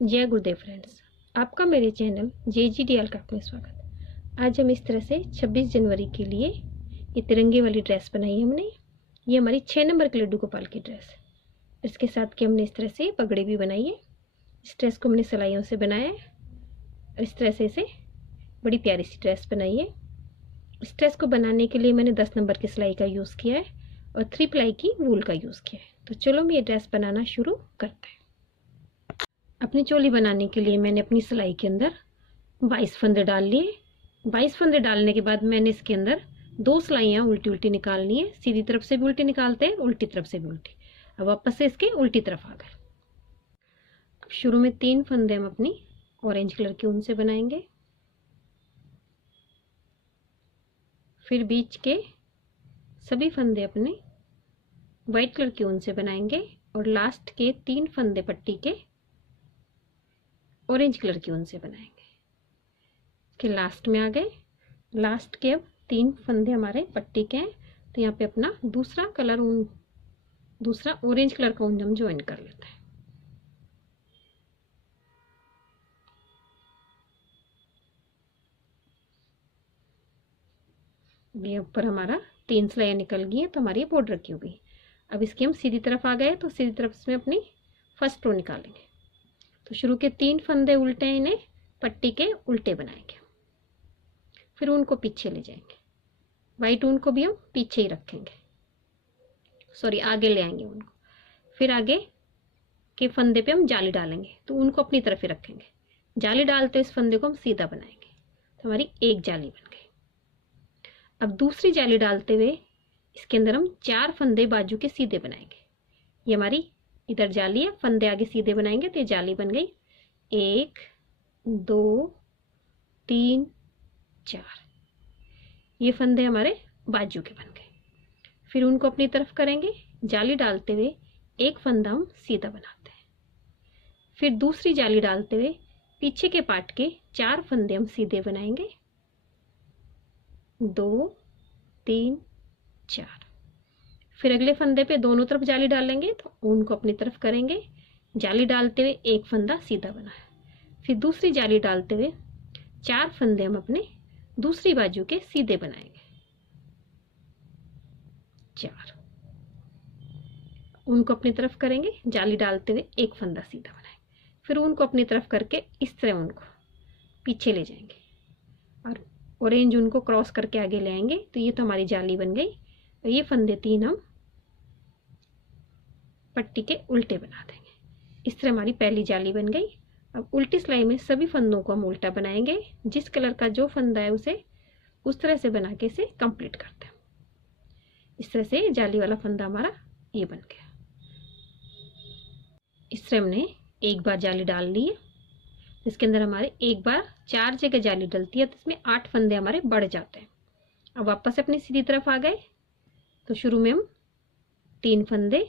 जय गुरुदेव फ्रेंड्स, आपका मेरे चैनल JGDL का में स्वागत। आज हम इस तरह से 26 जनवरी के लिए ये तिरंगे वाली ड्रेस बनाई है हमने। ये हमारी 6 नंबर के लड्डू गोपाल की ड्रेस। इसके साथ की हमने इस तरह से पगड़ी भी बनाई है। इस ड्रेस को हमने सिलाइयों से बनाया है। इस तरह से इसे बड़ी प्यारी सी ड्रेस बनाई है। इस ड्रेस को बनाने के लिए मैंने 10 नंबर की सिलाई का यूज़ किया है और 3 प्लाई की वूल का यूज़ किया है। तो चलो हम ये ड्रेस बनाना शुरू करते हैं। अपनी चोली बनाने के लिए मैंने अपनी सिलाई के अंदर 22 फंदे डाल लिए। 22 फंदे डालने के बाद मैंने इसके अंदर 2 सिलाइयाँ उल्टी उल्टी निकालनी है। सीधी तरफ से भी उल्टी निकालते हैं, उल्टी तरफ से भी उल्टी। अब वापस से इसके उल्टी तरफ आ गए। अब शुरू में 3 फंदे हम अपनी ऑरेंज कलर के ऊन से बनाएंगे, फिर बीच के सभी फंदे अपने वाइट कलर के ऊन से बनाएंगे और लास्ट के 3 फंदे पट्टी के ऑरेंज कलर की ऊन से बनाएंगे। के लास्ट में आ गए। लास्ट के अब 3 फंदे हमारे पट्टी के हैं, तो यहाँ पे अपना दूसरा कलर ऊन, दूसरा ऑरेंज कलर का ऊन हम ज्वाइन कर लेते हैं। ये ऊपर हमारा 3 सिलाइयाँ निकल गई हैं, तो हमारी बॉर्डर की हो गई। अब इसकी हम सीधी तरफ आ गए, तो सीधी तरफ इसमें अपनी फर्स्ट रो निकालेंगे। तो शुरू के 3 फंदे उल्टे हैं, इन्हें पट्टी के उल्टे बनाएंगे। फिर ऊन को पीछे ले जाएंगे। वाइट ऊन को भी हम पीछे ही रखेंगे, सॉरी आगे ले आएंगे ऊन को। फिर आगे के फंदे पे हम जाली डालेंगे, तो ऊन को अपनी तरफ ही रखेंगे। जाली डालते इस फंदे को हम सीधा बनाएंगे, तो हमारी एक जाली बन गई। अब दूसरी जाली डालते हुए इसके अंदर हम 4 फंदे बाजू के सीधे बनाएंगे। ये हमारी इधर जाली है, फंदे आगे सीधे बनाएंगे तो ये जाली बन गई। 1 2 3 4, ये फंदे हमारे बाजू के बन गए। फिर उनको अपनी तरफ करेंगे। जाली डालते हुए एक फंदा हम सीधा बनाते हैं। फिर दूसरी जाली डालते हुए पीछे के पार्ट के 4 फंदे हम सीधे बनाएंगे। 2 3 4। फिर अगले फंदे पे दोनों तरफ जाली डालेंगे, तो ऊन को अपनी तरफ करेंगे। जाली डालते हुए एक फंदा सीधा बना है। फिर दूसरी जाली डालते हुए 4 फंदे हम अपने दूसरी बाजू के सीधे बनाएंगे। 4, ऊन को अपनी तरफ करेंगे। जाली डालते हुए एक फंदा सीधा बनाएंगे। फिर ऊन को अपनी तरफ करके इस तरह ऊन को पीछे ले जाएंगे और ऑरेंज ऊन को क्रॉस करके आगे ले आएंगे। तो ये तो हमारी जाली बन गई। और ये फंदे 3 हम पट्टी के उल्टे बना देंगे। इस तरह हमारी पहली जाली बन गई। अब उल्टी सिलाई में सभी फंदों को हम उल्टा बनाएंगे। जिस कलर का जो फंदा है उसे उस तरह से बना के इसे कंप्लीट करते हैं। इस तरह से जाली वाला फंदा हमारा ये बन गया। इस तरह हमने एक बार जाली डाल ली है। इसके अंदर हमारे एक बार 4 जगह जाली डलती है, तो इसमें 8 फंदे हमारे बढ़ जाते हैं। अब वापस अपनी सीधी तरफ आ गए, तो शुरू में हम 3 फंदे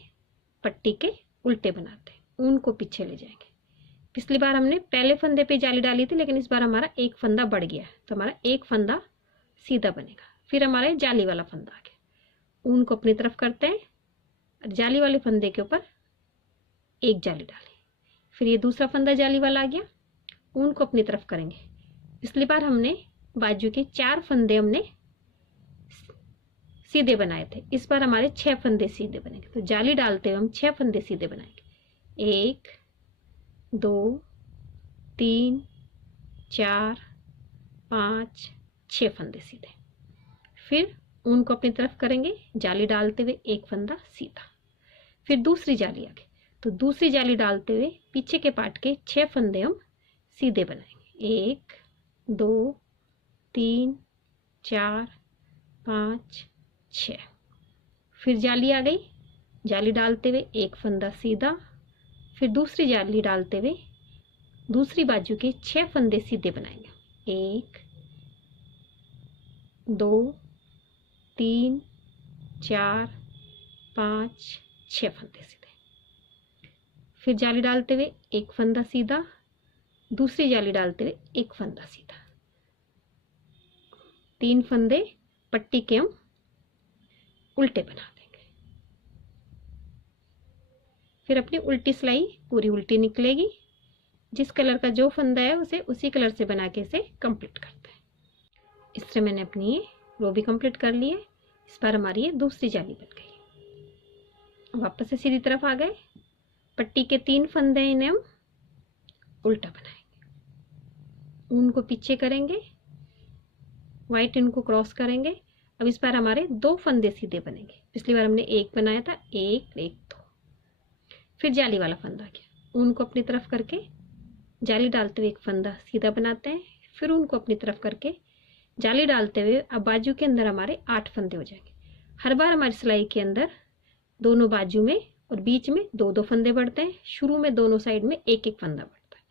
पट्टी के उल्टे बनाते हैं। ऊन को पीछे ले जाएंगे। पिछली बार हमने पहले फंदे पे जाली डाली थी, लेकिन इस बार हमारा एक फंदा बढ़ गया है, तो हमारा एक फंदा सीधा बनेगा। फिर हमारे जाली वाला फंदा आ गया। ऊन को अपनी तरफ करते हैं और जाली वाले फंदे के ऊपर एक जाली डालें। फिर ये दूसरा फंदा जाली वाला आ गया। ऊन को अपनी तरफ करेंगे। पिछली बार हमने बाजू के 4 फंदे हमने सीधे बनाए थे, इस बार हमारे 6 फंदे सीधे बनेंगे। तो जाली डालते हुए हम 6 फंदे सीधे बनाएंगे। 1 2 3 4 5 6 फंदे सीधे। फिर ऊन को अपनी तरफ करेंगे। जाली डालते हुए एक फंदा सीधा। फिर दूसरी जाली आ गई, तो दूसरी जाली डालते हुए पीछे के पार्ट के 6 फंदे हम सीधे बनाएंगे। 1 2 3 4 5 6। फिर जाली आ गई। जाली डालते हुए एक फंदा सीधा। फिर दूसरी जाली डालते हुए दूसरी बाजू के 6 फंदे सीधे बनाएंगे। 1 2 3 4 5 6 फंदे सीधे। फिर जाली डालते हुए एक फंदा सीधा। दूसरी जाली डालते हुए एक फंदा सीधा। 3 फंदे पट्टी के हम उल्टे बना देंगे। फिर अपनी उल्टी सिलाई पूरी उल्टी निकलेगी। जिस कलर का जो फंदा है उसे उसी कलर से बना के इसे कंप्लीट करते हैं। इस तरह मैंने अपनी ये रो भी कंप्लीट कर ली है। इस बार हमारी ये दूसरी जाली बन गई। वापस से सीधी तरफ आ गए, पट्टी के 3 फंदे हैं, इन्हें हम उल्टा बनाएंगे, ऊन को पीछे करेंगे, वाइट इनको क्रॉस करेंगे। अब इस बार हमारे 2 फंदे सीधे बनेंगे। पिछली बार हमने एक बनाया था, एक एक 2, फिर जाली वाला फंदा किया, ऊन को अपनी तरफ करके जाली डालते हुए एक फंदा सीधा बनाते हैं, फिर ऊन को अपनी तरफ करके जाली डालते हुए अब बाजू के अंदर हमारे 8 फंदे हो जाएंगे। हर बार हमारी सिलाई के अंदर दोनों बाजू में और बीच में 2-2 फंदे बढ़ते हैं, शुरू में दोनों साइड में एक एक फंदा बढ़ता है।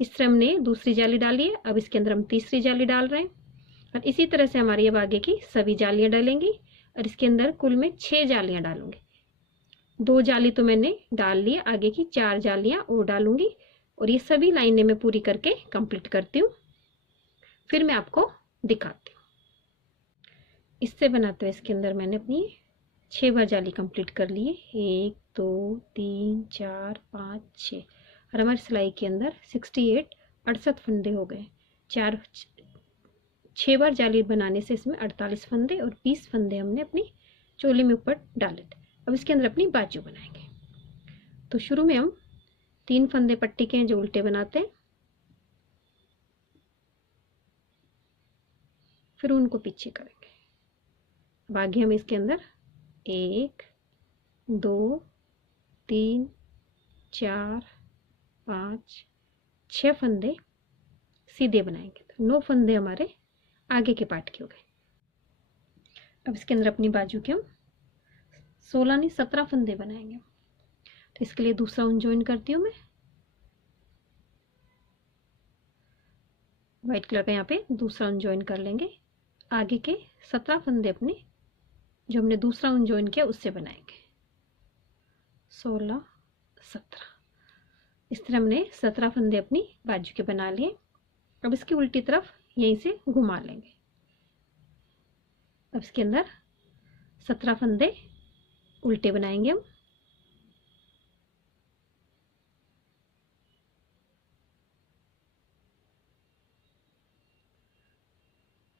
इस तरह हमने दूसरी जाली डाली है, अब इसके अंदर हम तीसरी जाली डाल रहे हैं और इसी तरह से हमारी अब आगे की सभी जालियां डालेंगी और इसके अंदर कुल में 6 जालियां डालूंगी। 2 जाली तो मैंने डाल ली, आगे की 4 जालियां और डालूंगी और ये सभी लाइनें मैं पूरी करके कंप्लीट करती हूँ, फिर मैं आपको दिखाती हूँ। इससे बनाते हुए इसके अंदर मैंने अपनी 6 बार जाली कंप्लीट कर ली है। 1 2 3 4 5 6 और हमारी सिलाई के अंदर 68 फंदे हो गए। 6 बार जाली बनाने से इसमें 48 फंदे और 20 फंदे हमने अपनी चोली में ऊपर डाले थे। अब इसके अंदर अपनी बाजू बनाएंगे। तो शुरू में हम 3 फंदे पट्टी के हैं जो उल्टे बनाते हैं, फिर उनको पीछे करेंगे। अब आगे हम इसके अंदर 1 2 3 4 5 6 फंदे सीधे बनाएंगे। तो 9 फंदे हमारे आगे के पार्ट के हो गए। अब इसके अंदर अपनी बाजू के हम 16 नहीं 17 फंदे बनाएंगे। तो इसके लिए दूसरा ऊन ज्वाइन करती हूँ मैं। व्हाइट कलर का यहाँ पे दूसरा ऊन ज्वाइन कर लेंगे। आगे के 17 फंदे अपने जो हमने दूसरा ऊन ज्वाइन किया उससे बनाएंगे। 16 17 इस तरह हमने 17 फंदे अपनी बाजू के बना लिए। अब इसकी उल्टी तरफ यहीं से घुमा लेंगे। अब इसके अंदर 17 फंदे उल्टे बनाएंगे हम।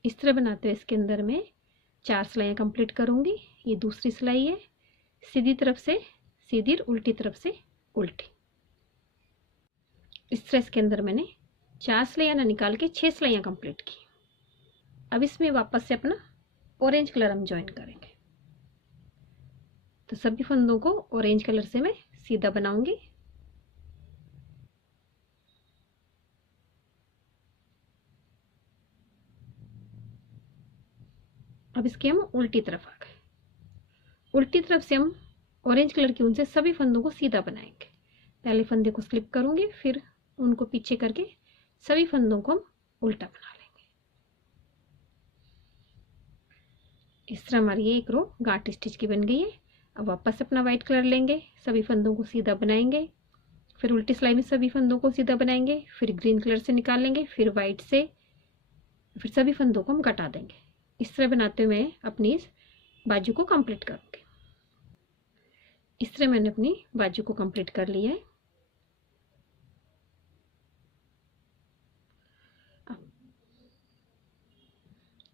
इस तरह बनाते हुए इसके अंदर मैं 4 सिलाइयाँ कंप्लीट करूंगी। ये दूसरी सिलाई है, सीधी तरफ से सीधी, उल्टी तरफ से उल्टी। इस तरह इसके अंदर मैंने 4 सिलाइयाँ ना निकाल के 6 सिलाइयाँ कंप्लीट की। अब इसमें वापस से अपना ऑरेंज कलर हम ज्वाइन करेंगे। तो सभी फंदों को ऑरेंज कलर से मैं सीधा बनाऊंगी। अब इसके हम उल्टी तरफ आ गए। उल्टी तरफ से हम ऑरेंज कलर की ऊन से सभी फंदों को सीधा बनाएंगे। पहले फंदे को स्लिप करूंगी, फिर उनको पीछे करके सभी फंदों को हम उल्टा बना लेंगे। इस तरह हमारी ये एक रो गांठ स्टिच की बन गई है। अब वापस अपना वाइट कलर लेंगे, सभी फंदों को सीधा बनाएंगे, फिर उल्टी सिलाई में सभी फंदों को सीधा बनाएंगे, फिर ग्रीन कलर से निकाल लेंगे, फिर वाइट से, फिर सभी फंदों को हम कटा देंगे। इस तरह बनाते हुए मैं अपनी इस बाजू को कंप्लीट करूंगी। इस तरह मैंने अपनी बाजू को कंप्लीट कर लिया है।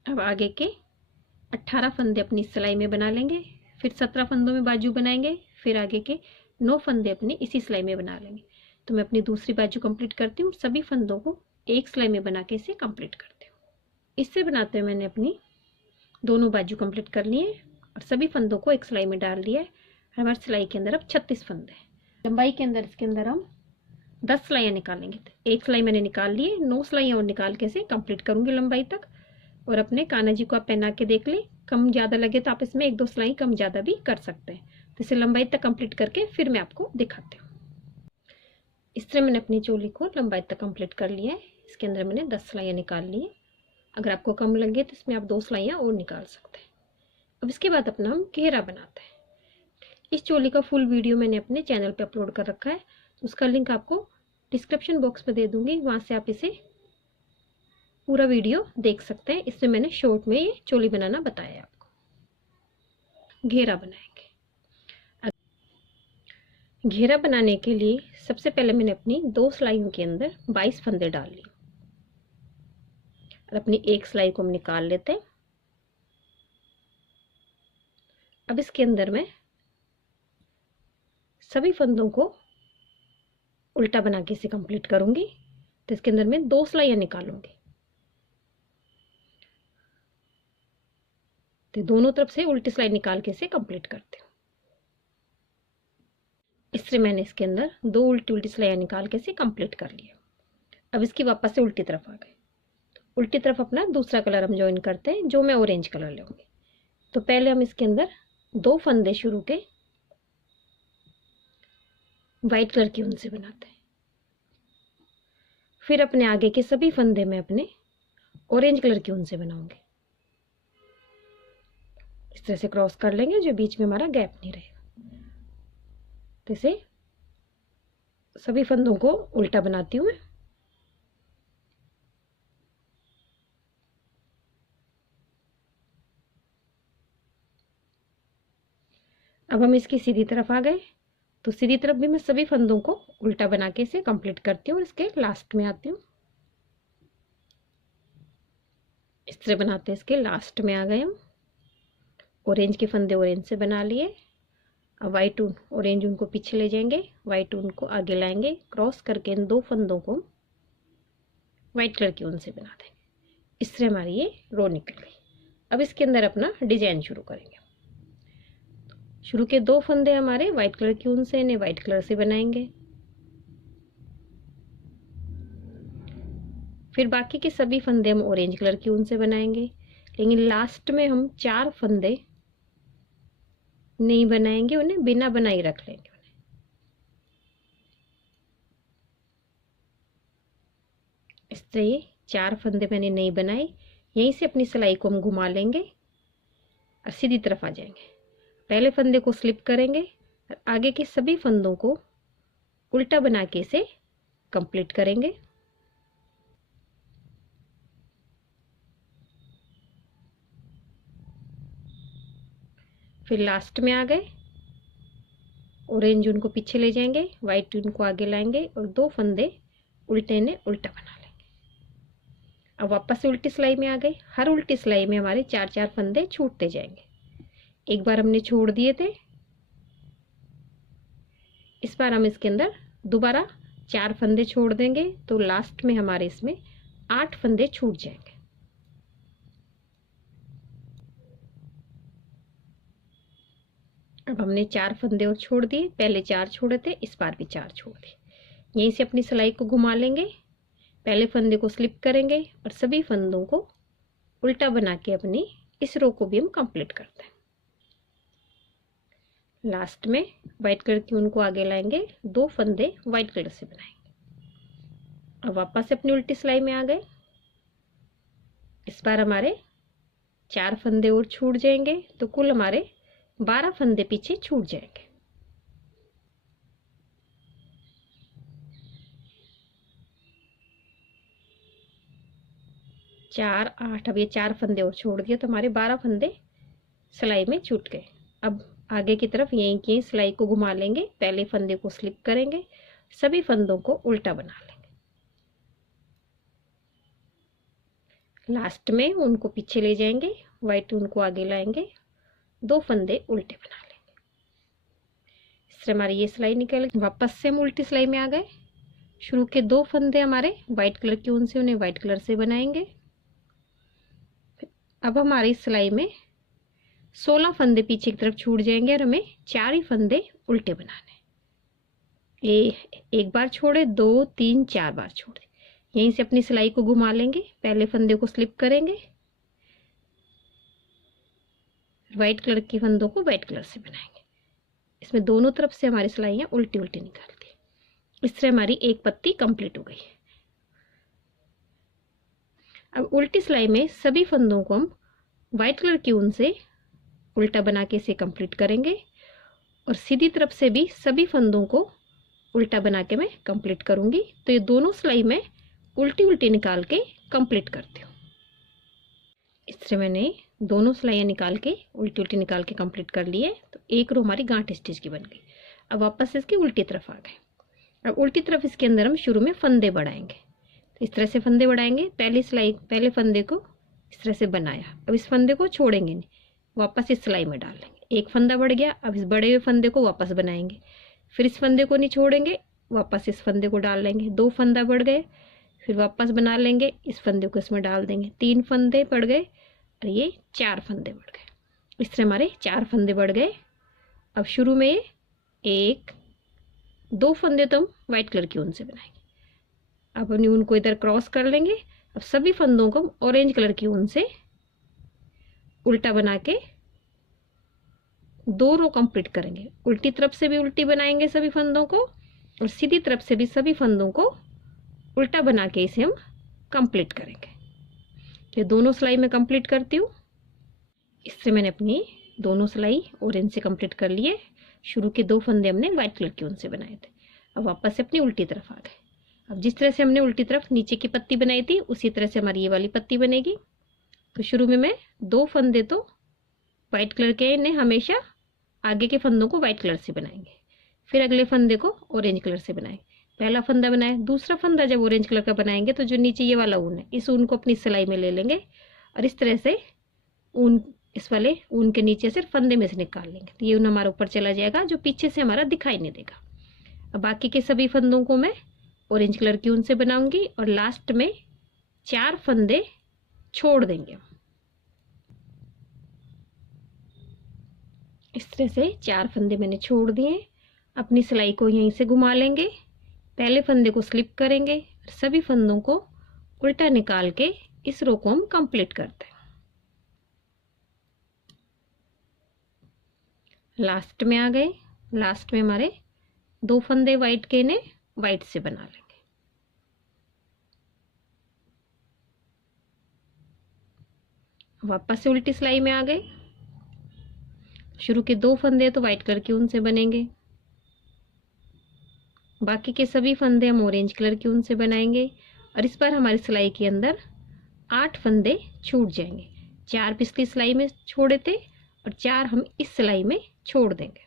अब आगे के 18 फंदे अपनी सिलाई में बना लेंगे, फिर 17 फंदों में बाजू बनाएंगे, फिर आगे के 9 फंदे अपनी इसी सिलाई में बना लेंगे। तो मैं अपनी दूसरी बाजू कंप्लीट करती हूँ, सभी फंदों को एक सिलाई में बना के इसे कंप्लीट करती हूँ। इससे बनाते हुए मैंने अपनी दोनों बाजू कंप्लीट कर लिए और सभी फंदों को एक सिलाई में डाल दिया है। हमारी सिलाई के अंदर अब 36 फंदे हैं। लंबाई के अंदर इसके अंदर हम 10 सिलाइयाँ निकालेंगे। एक सिलाई मैंने निकाल ली है, 9 सिलाइयाँ और निकाल के इसे कंप्लीट करूँगी लंबाई तक। और अपने कान्हा जी को आप पहना के देख लें, कम ज़्यादा लगे तो आप इसमें 1-2 सिलाई कम ज़्यादा भी कर सकते हैं। तो इसे लंबाई तक कंप्लीट करके फिर मैं आपको दिखाती हूँ। इस तरह मैंने अपनी चोली को लंबाई तक कंप्लीट कर लिया है। इसके अंदर मैंने 10 सिलाइयाँ निकाल ली है। अगर आपको कम लगे तो इसमें आप 2 सिलाइयाँ और निकाल सकते हैं। अब इसके बाद अपना हम घेरा बनाते हैं। इस चोली का फुल वीडियो मैंने अपने चैनल पे अपलोड कर रखा है, तो उसका लिंक आपको डिस्क्रिप्शन बॉक्स में दे दूंगी, वहाँ से आप इसे पूरा वीडियो देख सकते हैं। इसमें मैंने शॉर्ट में ये चोली बनाना बताया है आपको। घेरा बनाएंगे। घेरा बनाने के लिए सबसे पहले मैंने अपनी 2 सिलाइयों के अंदर 22 फंदे डाल लिए और अपनी एक सिलाई को हम निकाल लेते हैं। अब इसके अंदर मैं सभी फंदों को उल्टा बना के इसे कंप्लीट करूंगी। तो इसके अंदर मैं 2 सिलाइयाँ निकालूंगी। तो दोनों तरफ से उल्टी सिलाई निकाल के इसे कंप्लीट करते हूँ। इससे मैंने इसके अंदर 2 उल्टी उल्टी सिलाइयाँ निकाल के इसे कंप्लीट कर लिया। अब इसकी वापस से उल्टी तरफ आ गए। उल्टी तरफ अपना दूसरा कलर हम ज्वाइन करते हैं, जो मैं ऑरेंज कलर लूँगी। तो पहले हम इसके अंदर 2 फंदे शुरू के वाइट कलर की ऊन से बनाते हैं। फिर अपने आगे के सभी फंदे में अपने ऑरेंज कलर की ऊन से बनाऊंगी। इस तरह से क्रॉस कर लेंगे, जो बीच में हमारा गैप नहीं रहेगा। तो इसे सभी फंदों को उल्टा बनाती हूँ मैं। अब हम इसकी सीधी तरफ आ गए। तो सीधी तरफ भी मैं सभी फंदों को उल्टा बना के इसे कंप्लीट करती हूँ और इसके लास्ट में आती हूँ। इस तरह बनाते हैं। इसके लास्ट में आ गए हम। ऑरेंज के फंदे ऑरेंज से बना लिए। अब वाइट ऊन, ऑरेंज ऊन को पीछे ले जाएंगे, वाइट ऊन को आगे लाएंगे, क्रॉस करके इन 2 फंदों को वाइट कलर की ऊन से बना देंगे। इस तरह हमारी ये रो निकल गई। अब इसके अंदर अपना डिजाइन शुरू करेंगे। शुरू के 2 फंदे हमारे वाइट कलर की ऊन से, इन्हें वाइट कलर से बनाएंगे। फिर बाकी के सभी फंदे हम ऑरेंज कलर की ऊन से बनाएंगे। लेकिन लास्ट में हम 4 फंदे नहीं बनाएंगे, उन्हें बिना बनाए रख लेंगे। इस तरह ये 4 फंदे मैंने नहीं बनाए। यहीं से अपनी सिलाई को हम घुमा लेंगे और सीधी तरफ आ जाएंगे। पहले फंदे को स्लिप करेंगे और आगे के सभी फंदों को उल्टा बना के इसे कंप्लीट करेंगे। फिर लास्ट में आ गए। ऑरेंज ऊन को पीछे ले जाएंगे, वाइट ऊन को आगे लाएंगे और 2 फंदे उल्टे ने उल्टा बना लेंगे। अब वापस से उल्टी सिलाई में आ गए। हर उल्टी सिलाई में हमारे 4-4 फंदे छूटते जाएंगे। एक बार हमने छोड़ दिए थे, इस बार हम इसके अंदर दोबारा 4 फंदे छोड़ देंगे। तो लास्ट में हमारे इसमें 8 फंदे छूट जाएंगे। अब हमने 4 फंदे और छोड़ दिए। पहले 4 छोड़े थे, इस बार भी 4 छोड़ दिए। यहीं से अपनी सिलाई को घुमा लेंगे। पहले फंदे को स्लिप करेंगे और सभी फंदों को उल्टा बना के अपनी इस रो को भी हम कंप्लीट करते हैं। लास्ट में वाइट कलर की ऊन को आगे लाएंगे, 2 फंदे वाइट कलर से बनाएंगे। अब वापस से अपनी उल्टी सिलाई में आ गए। इस बार हमारे 4 फंदे और छूट जाएंगे। तो कुल हमारे 12 फंदे पीछे छूट जाएंगे। चार 8, अब ये 4 फंदे और छोड़ दिए तो हमारे 12 फंदे सिलाई में छूट गए। अब आगे की तरफ यहीं की सिलाई को घुमा लेंगे। पहले फंदे को स्लिप करेंगे, सभी फंदों को उल्टा बना लेंगे। लास्ट में उनको पीछे ले जाएंगे, वाइट ऊन को आगे लाएंगे, 2 फंदे उल्टे बना लेंगे। इस तरह हमारी ये सिलाई निकल गई। वापस से हम उल्टी सिलाई में आ गए। शुरू के 2 फंदे हमारे वाइट कलर की ऊन से, उन्हें वाइट कलर से बनाएंगे। अब हमारी सिलाई में 16 फंदे पीछे की तरफ छूट जाएंगे और हमें 4 ही फंदे उल्टे बनाने। एक बार छोड़े, 2 3 4 बार छोड़े। यहीं से अपनी सिलाई को घुमा लेंगे। पहले फंदे को स्लिप करेंगे, वाइट कलर की फंदों को वाइट कलर से बनाएंगे। इसमें दोनों तरफ से हमारी सिलाइयाँ उल्टी उल्टी निकालती है। इस तरह हमारी एक पत्ती कंप्लीट हो गई। अब उल्टी सिलाई में सभी फंदों को हम वाइट कलर की ऊन से उल्टा बना के इसे कंप्लीट करेंगे और सीधी तरफ से भी सभी फंदों को उल्टा बना के मैं कंप्लीट करूंगी। तो ये दोनों सिलाई में उल्टी उल्टी निकाल के कंप्लीट करती हूँ। इस तरह मैंने दोनों सिलाइयाँ निकाल के उल्टी उल्टी निकाल के कंप्लीट कर ली है। तो एक रो हमारी गांठ स्टिच की बन गई। अब वापस इसकी उल्टी तरफ आ गए। अब उल्टी तरफ इसके अंदर हम शुरू में फंदे बढ़ाएंगे। तो इस तरह से फंदे बढ़ाएंगे। पहले फंदे को इस तरह से बनाया, अब इस फंदे को छोड़ेंगे नहीं, वापस इस सिलाई में डाल लेंगे। एक फंदा बढ़ गया, अब इस बड़े हुए फंदे को वापस बनाएंगे, फिर इस फंदे को नहीं छोड़ेंगे, वापस इस फंदे को डाल लेंगे। 2 फंदा बढ़ गए, फिर वापस बना लेंगे, इस फंदे को इसमें डाल देंगे। 3 फंदे बढ़ गए और ये 4 फंदे बढ़ गए। इस तरह हमारे 4 फंदे बढ़ गए। अब शुरू में 1 2 फंदे तो हम व्हाइट कलर की ऊन से बनाएंगे। अब अपनी ऊन को इधर क्रॉस कर लेंगे। अब सभी फंदों को ऑरेंज कलर की ऊन से उल्टा बना के 2 रो कंप्लीट करेंगे। उल्टी तरफ से भी उल्टी बनाएंगे सभी फंदों को, और सीधी तरफ से भी सभी फंदों को उल्टा बना के इसे हम कंप्लीट करेंगे। ये दोनों सिलाई में कंप्लीट करती हूँ। इससे मैंने अपनी दोनों सिलाई ऑरेंज से कंप्लीट कर लिए। शुरू के 2 फंदे हमने व्हाइट कलर की ऊन से बनाए थे। अब वापस से अपनी उल्टी तरफ आ गए। अब जिस तरह से हमने उल्टी तरफ नीचे की पत्ती बनाई थी उसी तरह से हमारी ये वाली पत्ती बनेगी। तो शुरू में मैं 2 फंदे तो व्हाइट कलर के ने हमेशा आगे के फंदों को व्हाइट कलर से बनाएंगे, फिर अगले फंदे को ऑरेंज कलर से बनाएंगे। पहला फंदा बनाए, दूसरा फंदा जब ऑरेंज कलर का बनाएंगे तो जो नीचे ये वाला ऊन है इस ऊन को अपनी सिलाई में ले लेंगे और इस तरह से ऊन इस वाले ऊन के नीचे से फंदे में से निकाल लेंगे। तो ये ऊन हमारा ऊपर चला जाएगा जो पीछे से हमारा दिखाई नहीं देगा। अब बाकी के सभी फंदों को मैं ऑरेंज कलर की ऊन से बनाऊंगी और लास्ट में 4 फंदे छोड़ देंगे। इस तरह से 4 फंदे मैंने छोड़ दिए। अपनी सिलाई को यहीं से घुमा लेंगे, पहले फंदे को स्लिप करेंगे और सभी फंदों को उल्टा निकाल के इस रो को हम कंप्लीट करते हैं। लास्ट में आ गए। लास्ट में हमारे 2 फंदे व्हाइट के ने व्हाइट से बना लेंगे। वापस से उल्टी सिलाई में आ गए। शुरू के 2 फंदे तो व्हाइट कलर की ऊन से बनेंगे, बाकी के सभी फंदे हम ऑरेंज कलर की ऊन से बनाएंगे और इस बार हमारी सिलाई के अंदर 8 फंदे छूट जाएंगे। 4 पिछली सिलाई में छोड़े थे और 4 हम इस सिलाई में छोड़ देंगे।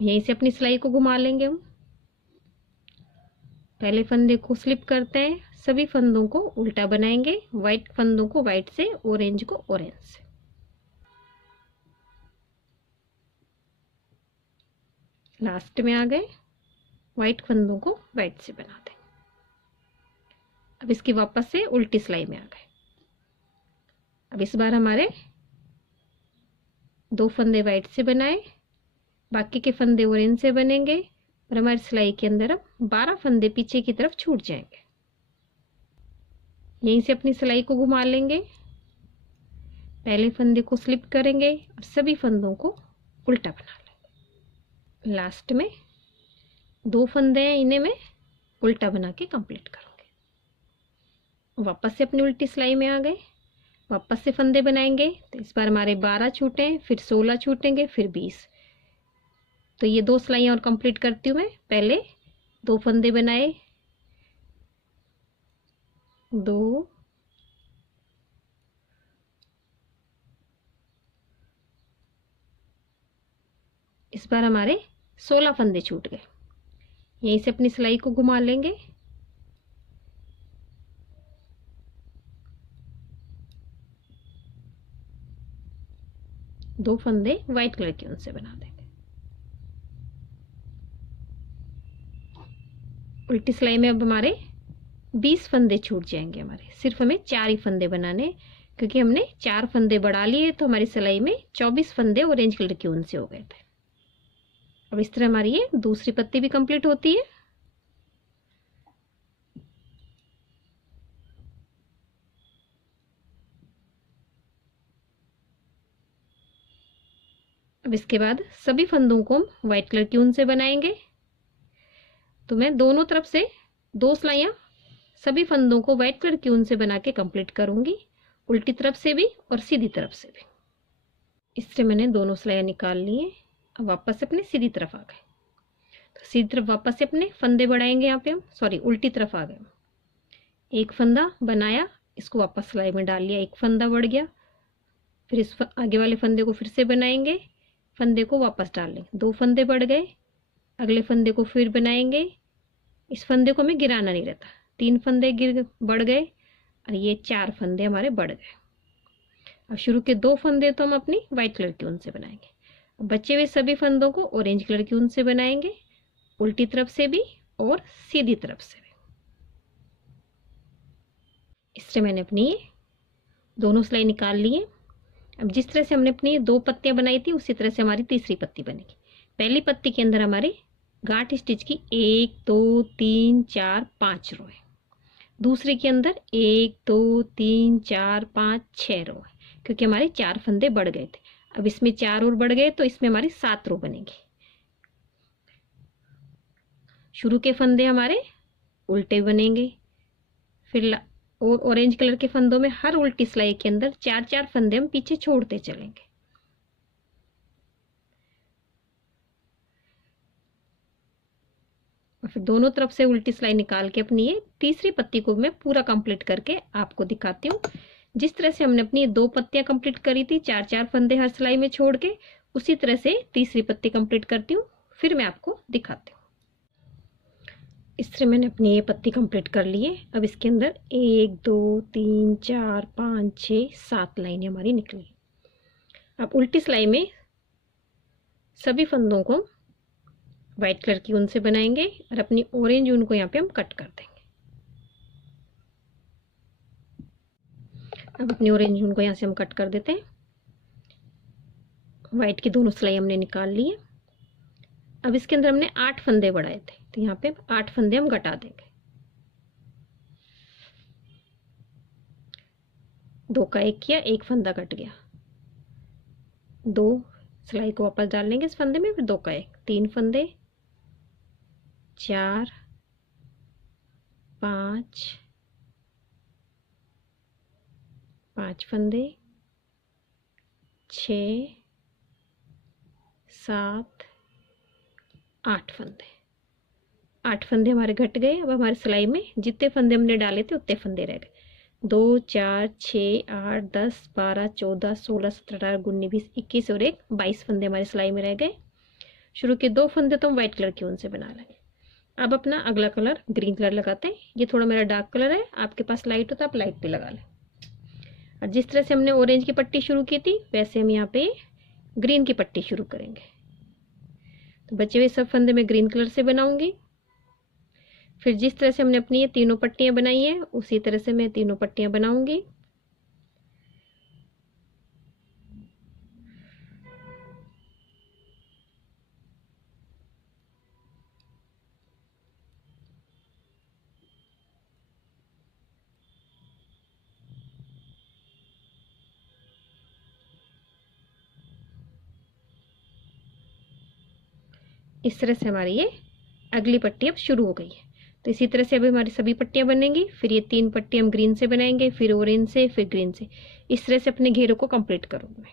यहीं से अपनी सिलाई को घुमा लेंगे हम। पहले फंदे को स्लिप करते हैं, सभी फंदों को उल्टा बनाएंगे, व्हाइट फंदों को व्हाइट से, ऑरेंज को ऑरेंज से। लास्ट में आ गए, व्हाइट फंदों को व्हाइट से बना देंगे। अब इसकी वापस से उल्टी सिलाई में आ गए। अब इस बार हमारे 2 फंदे व्हाइट से बनाए, बाकी के फंदे ऑरेंज से बनेंगे और हमारी सिलाई के अंदर अब 12 फंदे पीछे की तरफ छूट जाएंगे। यहीं से अपनी सिलाई को घुमा लेंगे, पहले फंदे को स्लिप करेंगे और सभी फंदों को उल्टा बना लेंगे। लास्ट में 2 फंदे हैं, इन्हें मैं उल्टा बना के कंप्लीट करूंगी। वापस से अपनी उल्टी सिलाई में आ गए, वापस से फंदे बनाएंगे। तो इस बार हमारे 12 छूटे, फिर 16 छूटेंगे, फिर 20। तो ये 2 सिलाइयाँ और कंप्लीट करती हूँ मैं। पहले 2 फंदे बनाए, 2 इस बार हमारे 16 फंदे छूट गए। यहीं से अपनी सिलाई को घुमा लेंगे, दो फंदे व्हाइट कलर की ऊन से बना देंगे। उल्टी सिलाई में अब हमारे 20 फंदे छूट जाएंगे। हमारे सिर्फ हमें 4 ही फंदे बनाने, क्योंकि हमने 4 फंदे बढ़ा लिए तो हमारी सिलाई में 24 फंदे ऑरेंज कलर की ऊन से हो गए थे। अब इस तरह हमारी ये दूसरी पत्ती भी कंप्लीट होती है। अब इसके बाद सभी फंदों को हम व्हाइट कलर की ऊन से बनाएंगे। तो मैं दोनों तरफ से 2 सिलाइयाँ सभी फंदों को व्हाइट कलर की ऊन से बना के कंप्लीट करूंगी, उल्टी तरफ से भी और सीधी तरफ से भी। इससे मैंने दोनों सिलाइयाँ निकाल ली हैं। अब वापस से अपने सीधी तरफ आ गए, तो सीधी तरफ वापस से अपने फंदे बढ़ाएंगे। यहाँ पे हम उल्टी तरफ आ गए। एक फंदा बनाया, इसको वापस सिलाई में डाल लिया, एक फंदा बढ़ गया, फिर इस आगे वाले फंदे को फिर से बनाएंगे, फंदे को वापस डाल लेंगे। 2 फंदे बढ़ गए, अगले फंदे को फिर बनाएंगे। इस फंदे को हमें गिराना नहीं रहता। 3 फंदे बढ़ गए और ये 4 फंदे हमारे बढ़ गए। अब शुरू के 2 फंदे तो हम अपनी वाइट कलर की ऊन से बनाएंगे। अब बचे हुए सभी फंदों को ऑरेंज कलर की ऊन से बनाएंगे, उल्टी तरफ से भी और सीधी तरफ से भी। इससे मैंने अपनी दोनों सिलाई निकाल ली है। अब जिस तरह से हमने अपनी 2 पत्तियां बनाई थी उसी तरह से हमारी तीसरी पत्ती बनेगी। पहली पत्ती के अंदर हमारे गांठ स्टिच की 1 2 3 4 5 रो है। दूसरे के अंदर 1 2 3 4 5 6 रो है, क्योंकि हमारे 4 फंदे बढ़ गए थे। अब इसमें 4 और बढ़ गए तो इसमें हमारी 7 रो बनेगी। शुरू के फंदे हमारे उल्टे बनेंगे, फिर और ऑरेंज कलर के फंदों में हर उल्टी सिलाई के अंदर 4-4 फंदे हम पीछे छोड़ते चलेंगे। और फिर दोनों तरफ से उल्टी सिलाई निकाल के अपनी ये तीसरी पत्ती को मैं पूरा कंप्लीट करके आपको दिखाती हूँ। जिस तरह से हमने अपनी 2 पत्तियां कंप्लीट करी थी 4-4 फंदे हर सिलाई में छोड़ के, उसी तरह से तीसरी पत्ती कंप्लीट करती हूँ, फिर मैं आपको दिखाती हूँ। इस तरह मैंने अपनी ये पत्ती कंप्लीट कर ली है। अब इसके अंदर 1 2 3 4 5 6 7 लाइनें हमारी निकली। अब उल्टी सिलाई में सभी फंदों को वाइट कलर की ऊन से बनाएंगे और अपनी ऑरेंज ऊन को यहाँ पे हम कट कर देंगे। अब अपनी ऑरेंज ऊन को यहाँ से हम कट कर देते हैं। वाइट की दोनों सिलाई हमने निकाल ली है। अब इसके अंदर हमने 8 फंदे बढ़ाए थे, तो यहाँ पे 8 फंदे हम घटा देंगे। 2 का 1 किया, 1 फंदा कट गया। 2 सिलाई को वापस डाल लेंगे इस फंदे में, फिर 2 का 1, 3 फंदे, 4 5 फंदे, 6 7 8 फंदे। 8 फंदे हमारे घट गए। अब हमारी सिलाई में जितने फंदे हमने डाले थे उतने फंदे रह गए। 2 4 6 8 10 12 14 16 17 18 19 20 21 और 1 22 फंदे हमारी सिलाई में रह गए। शुरू के 2 फंदे तो हम व्हाइट कलर की ऊन से बना लेंगे। अब अपना अगला कलर ग्रीन कलर लगाते हैं। ये थोड़ा मेरा डार्क कलर है, आपके पास लाइट हो तो आप लाइट भी लगा लें। और जिस तरह से हमने ऑरेंज की पट्टी शुरू की थी वैसे हम यहाँ पे ग्रीन की पट्टी शुरू करेंगे। तो बचे हुए सब फंदे मैं ग्रीन कलर से बनाऊंगी। फिर जिस तरह से हमने अपनी ये तीनों पट्टियां बनाई हैं उसी तरह से मैं तीनों पट्टियां बनाऊंगी। इस तरह से हमारी ये अगली पट्टी अब शुरू हो गई है। तो इसी तरह से अभी हमारी सभी पट्टियां बनेंगी। फिर ये 3 पट्टी हम ग्रीन से बनाएंगे, फिर ऑरेंज से, फिर ग्रीन से। इस तरह से अपने घेरों को कंप्लीट करूंगी मैं।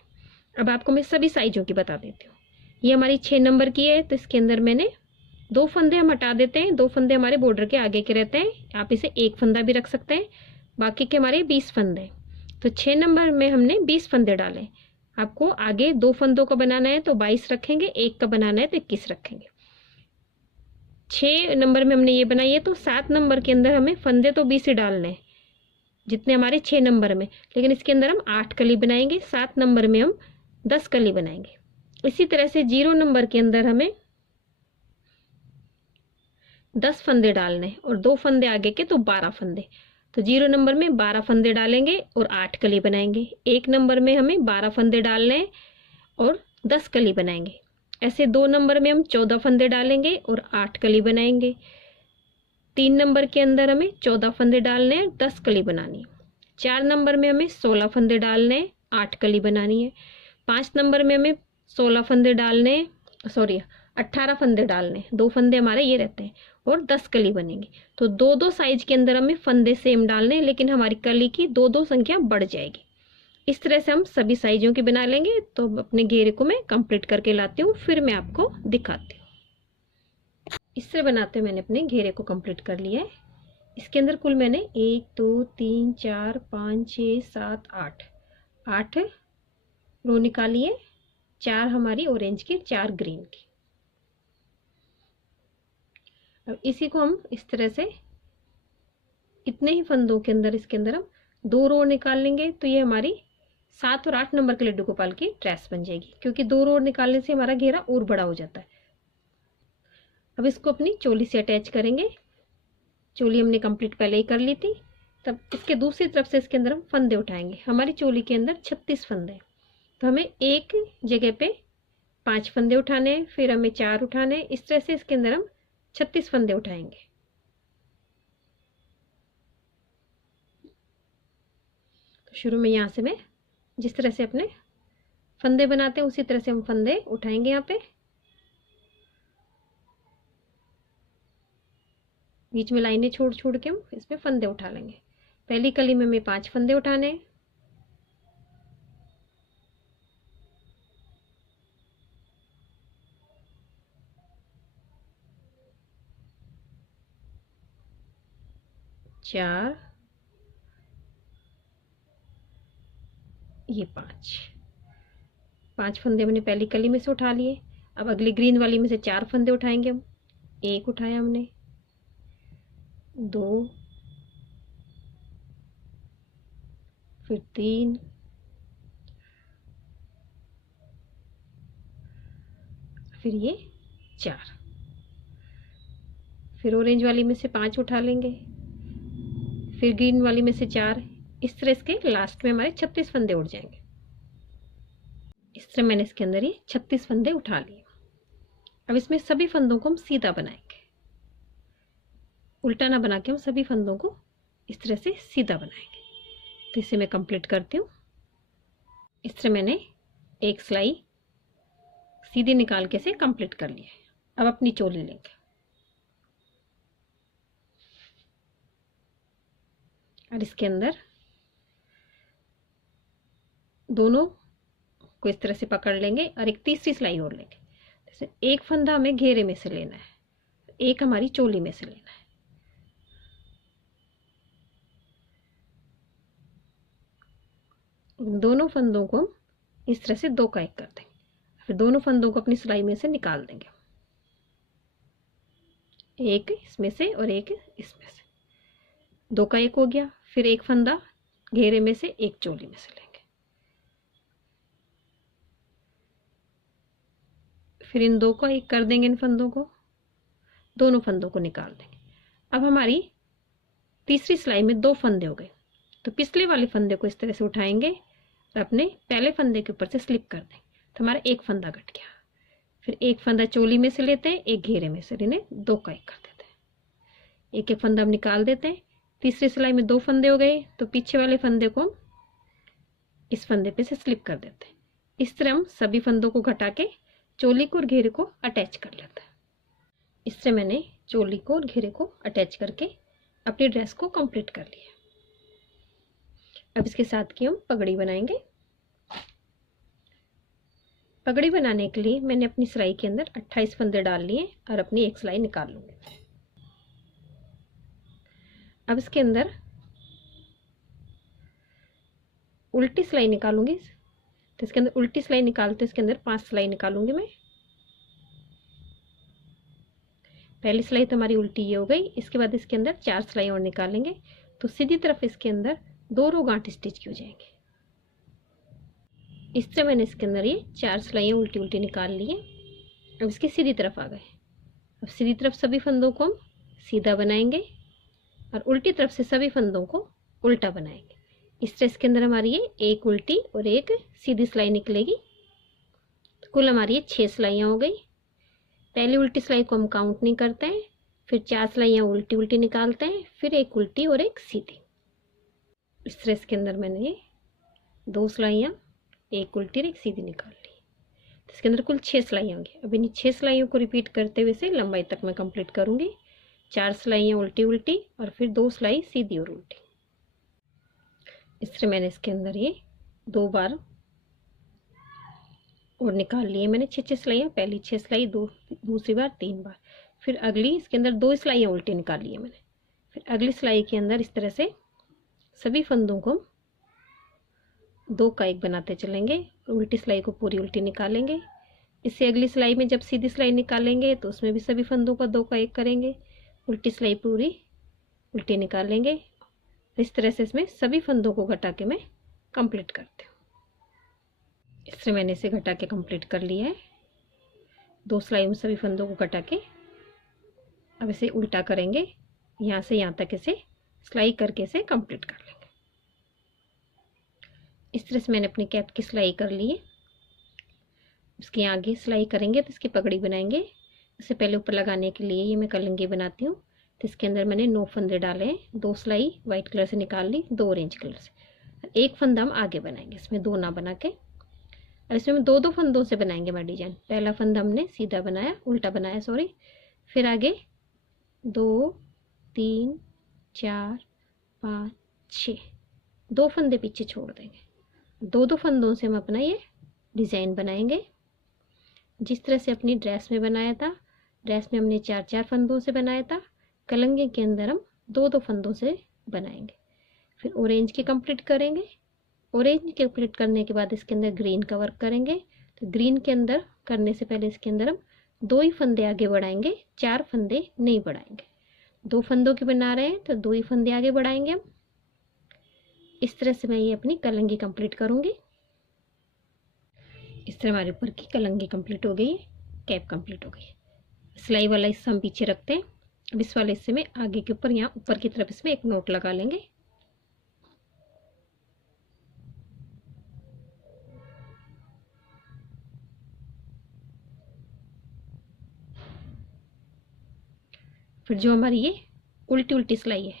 अब आपको मैं सभी साइजों की बता देती हूँ। ये हमारी 6 नंबर की है, तो इसके अंदर मैंने 2 फंदे हम हटा देते हैं। 2 फंदे हमारे बॉर्डर के आगे के रहते हैं, आप इसे 1 फंदा भी रख सकते हैं। बाकी के हमारे 20 फंदे, तो 6 नंबर में हमने 20 फंदे डाले। आपको आगे 2 फंदों का बनाना है तो 22 रखेंगे, 1 का बनाना है तो 21 रखेंगे। 6 नंबर में हमने ये बनाई है, तो 7 नंबर के अंदर हमें फंदे तो 20 ही डालने हैं जितने हमारे 6 नंबर में, लेकिन इसके अंदर हम 8 कली बनाएंगे। 7 नंबर में हम 10 कली बनाएंगे। इसी तरह से 0 नंबर के अंदर हमें 10 फंदे डालने हैं और 2 फंदे आगे के तो 12 फंदे। तो 0 नंबर में 12 फंदे डालेंगे और 8 कली बनाएंगे। 1 नंबर में हमें 12 फंदे डालने हैं और 10 कली बनाएंगे। ऐसे 2 नंबर में हम 14 फंदे डालेंगे और 8 कली बनाएंगे। 3 नंबर के अंदर हमें 14 फंदे डालने हैं, 10 कली बनानी है। 4 नंबर में हमें 16 फंदे डालने हैं, 8 कली बनानी है। 5 नंबर में हमें 16 फंदे डालने हैं, 18 फंदे डालने हैं। 2 फंदे हमारे ये रहते हैं और 10 कली बनेंगी। तो 2-2 साइज के अंदर हमें फंदे सेम डालने हैं, लेकिन हमारी कली की 2-2 संख्या बढ़ जाएगी। इस तरह से हम सभी साइजों की बना लेंगे। तो अपने घेरे को मैं कंप्लीट करके लाती हूँ, फिर मैं आपको दिखाती हूँ। इस तरह बनाते हुए मैंने अपने घेरे को कंप्लीट कर लिया है। इसके अंदर कुल मैंने 1 2 3 4 5 6 7 8 रो निकाली है। 4 हमारी ऑरेंज की, 4 ग्रीन की। अब इसी को हम इस तरह से इतने ही फंदों के अंदर, इसके अंदर हम 2 रो निकाल लेंगे, तो ये हमारी 7 और 8 नंबर के लड्डू गोपाल की ड्रेस बन जाएगी, क्योंकि 2 रो निकालने से हमारा घेरा और बड़ा हो जाता है। अब इसको अपनी चोली से अटैच करेंगे। चोली हमने कंप्लीट पहले ही कर ली थी। तब इसके दूसरी तरफ से इसके अंदर हम फंदे उठाएंगे। हमारी चोली के अंदर 36 फंदे हैं, तो हमें एक जगह पे 5 फंदे उठाने हैं, फिर हमें 4 उठाने हैं। इस तरह से इसके अंदर हम 36 फंदे उठाएंगे। तो शुरू में यहाँ से मैं जिस तरह से अपने फंदे बनाते हैं उसी तरह से हम फंदे उठाएंगे। यहाँ पे बीच में लाइनें छोड़ छोड़ के हम इसमें फंदे उठा लेंगे। पहली कली में हमें 5 फंदे उठाने हैं। चार, ये 5 फंदे हमने पहली कली में से उठा लिए। अब अगली ग्रीन वाली में से 4 फंदे उठाएंगे हम। एक उठाया हमने, 2, फिर 3, फिर ये 4, फिर ऑरेंज वाली में से 5 उठा लेंगे, फिर ग्रीन वाली में से 4। इस तरह इसके लास्ट में हमारे 36 फंदे उठ जाएंगे। इस तरह मैंने इसके अंदर ये 36 फंदे उठा लिए। अब इसमें सभी फंदों को हम सीधा बनाएंगे, उल्टा ना बना के हम सभी फंदों को इस तरह से सीधा बनाएंगे। तो इसे मैं कंप्लीट करती हूँ। इस तरह मैंने एक सिलाई सीधी निकाल के इसे कंप्लीट कर लिया है। अब अपनी चोली लेंगे, और इसके अंदर दोनों को इस तरह से पकड़ लेंगे और एक तीसरी सिलाई और लेंगे। जैसे एक फंदा हमें घेरे में से लेना है, एक हमारी चोली में से लेना है। दोनों फंदों को हम इस तरह से 2 का 1 कर देंगे, फिर दोनों फंदों को अपनी सिलाई में से निकाल देंगे। एक इसमें से और एक इसमें से, 2 का 1 हो गया। फिर एक फंदा घेरे में से, एक चोली में से लेंगे। फिर इन 2 का 1 कर देंगे, इन फंदों को, दोनों फंदों को निकाल देंगे। अब हमारी तीसरी सिलाई में 2 फंदे हो गए, तो पिछले वाले फंदे को इस तरह से उठाएंगे और अपने पहले फंदे के ऊपर से स्लिप कर देंगे, तो हमारा एक फंदा कट गया। फिर एक फंदा चोली में से लेते हैं, एक घेरे में से, इन्हें 2 का 1 कर देते हैं। एक एक फंदा हम निकाल देते हैं। तीसरी सिलाई में 2 फंदे हो गए, तो पीछे वाले फंदे को हम इस फंदे पे से स्लिप कर देते हैं। इस तरह हम सभी फंदों को घटा के चोली को और घेरे को अटैच कर लेते हैं। इस तरह मैंने चोली को और घेरे को अटैच करके अपनी ड्रेस को कंप्लीट कर लिया। अब इसके साथ की हम पगड़ी बनाएंगे। पगड़ी बनाने के लिए मैंने अपनी सिलाई के अंदर 28 फंदे डाल लिए और अपनी एक सिलाई निकाल लूंगी। अब इसके अंदर उल्टी सिलाई निकालूंगी, तो इसके अंदर उल्टी सिलाई निकालते इसके अंदर 5 सिलाई निकालूंगी मैं। पहली सिलाई तो हमारी उल्टी ये हो गई। इसके बाद इसके अंदर 4 सिलाई और निकालेंगे, तो सीधी तरफ इसके अंदर 2 रो गांठ स्टिच की हो जाएंगे। इस तरह मैंने इसके अंदर ये 4 सिलाइयाँ उल्टी उल्टी निकाल ली है। अब इसकी सीधी तरफ आ गए। अब सीधी तरफ सभी फंदों को हम सीधा बनाएंगे और उल्टी तरफ से सभी फंदों को उल्टा बनाएंगे। इस तरह इसके अंदर हमारी ये एक उल्टी और एक सीधी सिलाई निकलेगी। तो कुल हमारी ये 6 सिलाइयाँ हो गई। पहली उल्टी सिलाई को हम काउंट नहीं करते हैं, फिर 4 सिलाइयाँ उल्टी उल्टी निकालते हैं, फिर एक उल्टी और एक सीधी। इस तरह इसके अंदर मैंने ये 2 सिलाइयाँ, एक उल्टी और एक सीधी निकाल ली। तो इसके अंदर कुल 6 सिलाइयाँ होंगी। अब इन 6 सिलाइयों को रिपीट करते हुए से लंबाई तक मैं कंप्लीट करूँगी। 4 सिलाइयाँ उल्टी उल्टी और फिर 2 सिलाई सीधी और उल्टी। इस तरह मैंने इसके अंदर ये 2 बार और निकाल लिए मैंने 6 सिलाइयाँ। पहली 6 सिलाई, दूसरी बार 3 बार, फिर अगली इसके अंदर 2 सिलाइयाँ उल्टी निकाल ली मैंने। फिर अगली सिलाई के अंदर इस तरह से सभी फंदों को 2 का 1 बनाते चलेंगे उल्टी सिलाई को पूरी उल्टी निकालेंगे। इससे अगली सिलाई में जब सीधी सिलाई निकालेंगे तो उसमें भी सभी फंदों का 2 का 1 करेंगे, उल्टी सिलाई पूरी उल्टी निकालेंगे। इस तरह से इसमें सभी फंदों को घटा के मैं कंप्लीट करती हूँ। इस तरह मैंने इसे घटा के कंप्लीट कर लिया है। 2 सिलाई में सभी फंदों को घटा के अब इसे उल्टा करेंगे, यहाँ से यहाँ तक इसे सिलाई करके इसे कंप्लीट कर लेंगे। इस तरह से मैंने अपनी कैप की सिलाई कर ली है। इसके आगे सिलाई करेंगे तो इसकी पगड़ी बनाएंगे। इससे पहले ऊपर लगाने के लिए ये मैं कलंगी बनाती हूँ। तो इसके अंदर मैंने 9 फंदे डाले हैं। 2 सिलाई वाइट कलर से निकाल ली, 2 ऑरेंज कलर से। 1 फंदा हम आगे बनाएंगे, इसमें 2 ना बना के। अब इसमें हम 2-2 फंदों से बनाएंगे हमारा डिजाइन। पहला फंदा हमने सीधा बनाया, उल्टा बनाया सॉरी, फिर आगे 2 3 4 5 6 2 फंदे पीछे छोड़ देंगे। 2-2 फंदों से हम अपना ये डिज़ाइन बनाएंगे जिस तरह से अपनी ड्रेस में बनाया था। ड्रेस में हमने 4-4 फंदों से बनाया था, कलंगे के अंदर हम 2-2 फंदों से बनाएंगे। फिर ऑरेंज के कंप्लीट करेंगे। ऑरेंज के कंप्लीट करने के बाद इसके अंदर ग्रीन का वर्क करेंगे। तो ग्रीन के अंदर करने से पहले इसके अंदर हम 2 ही फंदे आगे बढ़ाएंगे, 4 फंदे नहीं बढ़ाएंगे। 2 फंदों के बना रहे हैं तो 2 ही फंदे आगे बढ़ाएंगे हम। इस तरह से मैं ये अपनी कलंगी कंप्लीट करूँगी। इस तरह हमारे ऊपर की कलंगी कंप्लीट हो गई है, कैप कंप्लीट हो गई है। सिलाई वाला हिस्सा हम पीछे रखते हैं। अब इस वाले हिस्से में आगे के ऊपर यहाँ ऊपर की तरफ इसमें एक नोट लगा लेंगे। फिर जो हमारी ये उल्टी उल्टी सिलाई है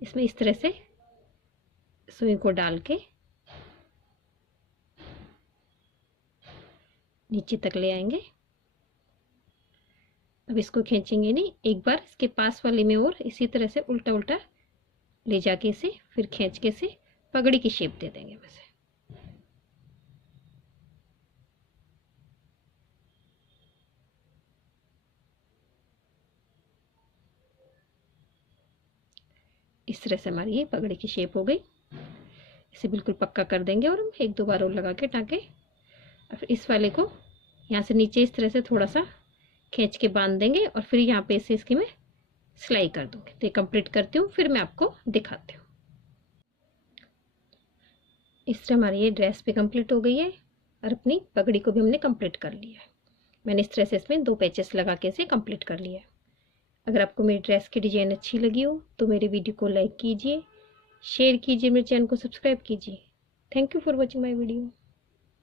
इसमें इस तरह से सुई को डाल के नीचे तक ले आएंगे। अब इसको खींचेंगे नहीं, एक बार इसके पास वाले में और इसी तरह से उल्टा उल्टा ले जाके इसे फिर खींच के इसे पगड़ी की शेप दे देंगे वैसे। इस तरह से हमारी ये पगड़ी की शेप हो गई। इसे बिल्कुल पक्का कर देंगे और हम 1-2 बार और लगा के टाँके। और फिर इस वाले को यहाँ से नीचे इस तरह से थोड़ा सा खींच के बांध देंगे और फिर यहाँ पे से इसकी मैं सिलाई कर दूँगी। तो ये कंप्लीट करती हूँ, फिर मैं आपको दिखाती हूँ। इस तरह हमारी ये ड्रेस भी कंप्लीट हो गई है और अपनी पगड़ी को भी हमने कंप्लीट कर लिया है। मैंने इस तरह से इसमें 2 पैचेस लगा के इसे कंप्लीट कर लिया है। अगर आपको मेरी ड्रेस की डिज़ाइन अच्छी लगी हो तो मेरी वीडियो को लाइक कीजिए, शेयर कीजिए, मेरे चैनल को सब्सक्राइब कीजिए। Thank you for watching my video.